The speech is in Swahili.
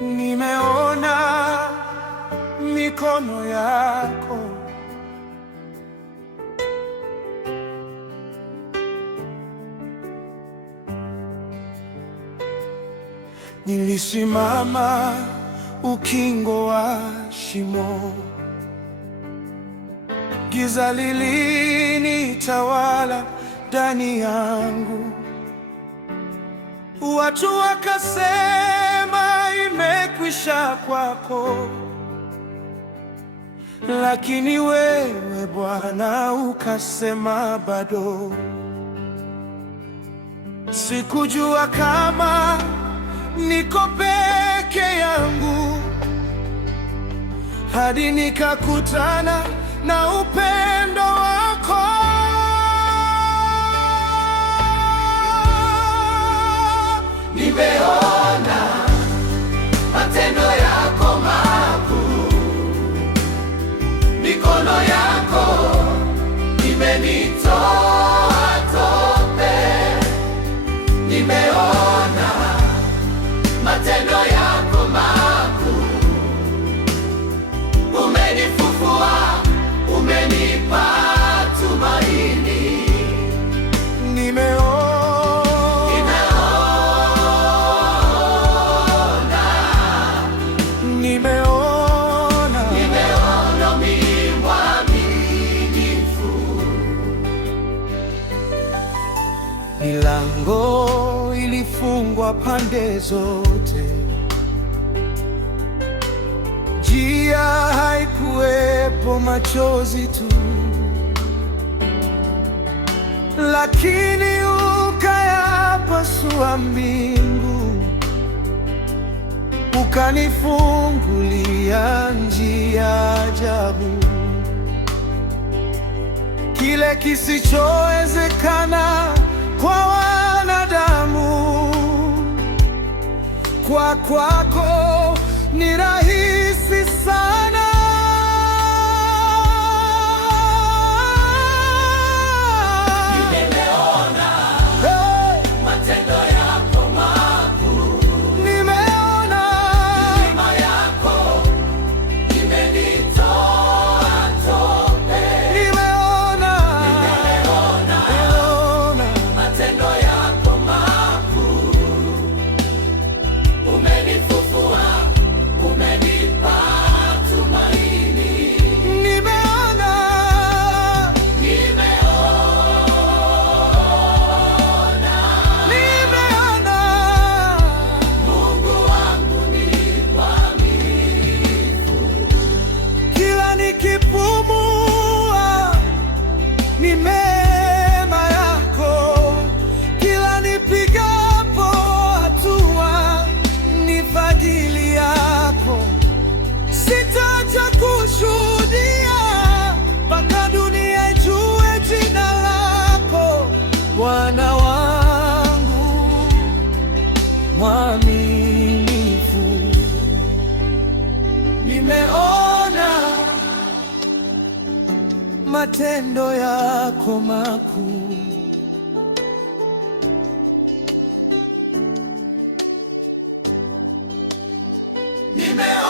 Nimeona mikono yako, nilisimama ukingo wa shimo, giza lilinitawala ndani yangu. Watu wakasema imekwisha kwako, lakini wewe Bwana ukasema bado. Sikujua kama niko peke yangu, hadi nikakutana na upendo wako. Nimeona matendo yako makuu, mikono yako imenitoa tope. Nimeona matendo yako makuu, umenifufua, umenipa tumaini. Nimeona mimi mwaminifu. Milango ilifungwa pande zote, njia haikuwepo, machozi tu, lakini ukayapasua mbingu, ukanifungulia njia ajabu. Kile kisichowezekana kwa wanadamu, kwako ni rahisi sana. Nimeona matendo yako makuu, Nimeona neema yako imenitoa tope. Nimeona Matendo yako makuu, umenifufua, umenipa tumaini. Nimeona Mungu wangu ni mwaminifu. kila nikipumua ni mema yako, kila nipigapo hatua ni fadhili yako. Sitaacha kushuhudia mpaka dunia ijue jina lako, Bwana wangu mwaminifu. Nimeona matendo yako makuu, Nimeona